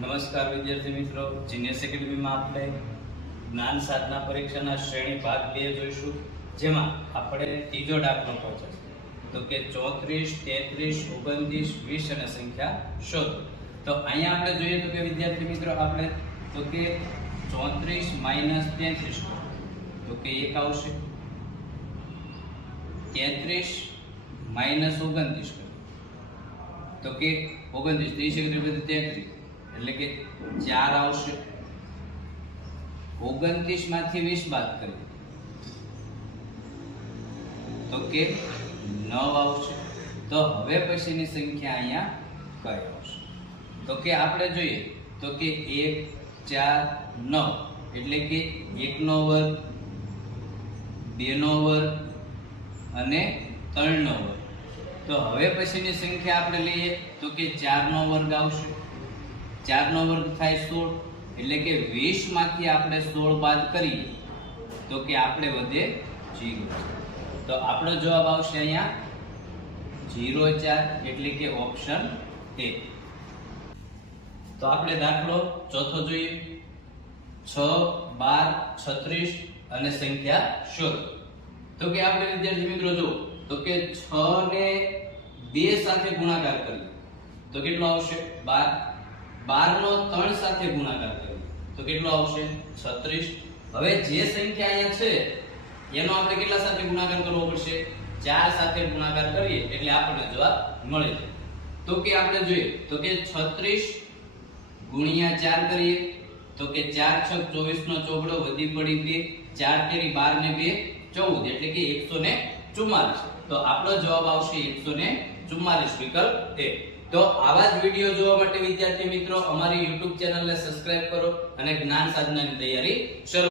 નમસ્કાર વિદ્યાર્થી મિત્રો, જીનિયસ એકેડમીમાં આપણે જ્ઞાન સાધના પરીક્ષાના શ્રેણી ભાગ 2 જોઈશું, જેમાં આપણે ત્રીજો દાખલો પહોંચે તો કે 34, 33, 29, 20 અને સંખ્યા શોધો. તો અહીંયા આપણે જોઈએ તો કે વિદ્યાર્થી મિત્રો આપણે તો કે 34 - 33 કરો તો કે 1 આવશે. 33 - 29 કરો તો કે 29 33 એટલે કે 4 આવશે. 29 માંથી 20 બાદ કરીએ તો કે 9 આવશે. તો હવે પછીની સંખ્યા અહીંયા કઈ આવશે તો કે આપણે જોઈએ તો કે 1 4 9 એટલે કે 1 નો વર્ગ, 2 નો વર્ગ અને 3 નો વર્ગ. તો હવે પછીની સંખ્યા આપણે લઈએ તો કે 4 નો વર્ગ આવશે. 4 નો વર્ગ થાય 16 એટલે કે 20 માંથી આપણે 16 બાદ કરીએ તો કે આપણે વધે 0. તો આપણો જવાબ આવશે અહીંયા 0 4 એટલે કે ઓપ્શન A. તો આપણે દાખલો ચોથો જોઈએ. 6 12 36 અને સંખ્યા શોધો. તો કે આપણે વિદ્યાર્થી મિત્રો જો તો કે 6 ને 2 સાથે ગુણાકાર કરીએ તો કેટલો આવશે 12. 12 નો 3 સાથે ગુણાકાર કરીએ તો કેટલો આવશે 36. હવે જે સંખ્યા અહીંયા છે એનો આપણે કેટલા સાથે ગુણાકાર કરવો પડશે 4 સાથે ગુણાકાર કરીએ એટલે આપણને જવાબ મળે છે. તો કે આપણે જોઈએ તો કે 36 ગુણ્યા 4 કરીએ તો કે 4 6 24 નો ચોગડો વધી પડી 2 4 તેરી 12 ને 2 14 એટલે કે 144. તો આપણો જવાબ આવશે 144 વિકલ્પ A. તો આવા જ વિડિયો જોવા માટે વિદ્યાર્થી મિત્રો અમારી YouTube ચેનલને સબસ્ક્રાઇબ કરો અને જ્ઞાન સાધનાની તૈયારી શરૂ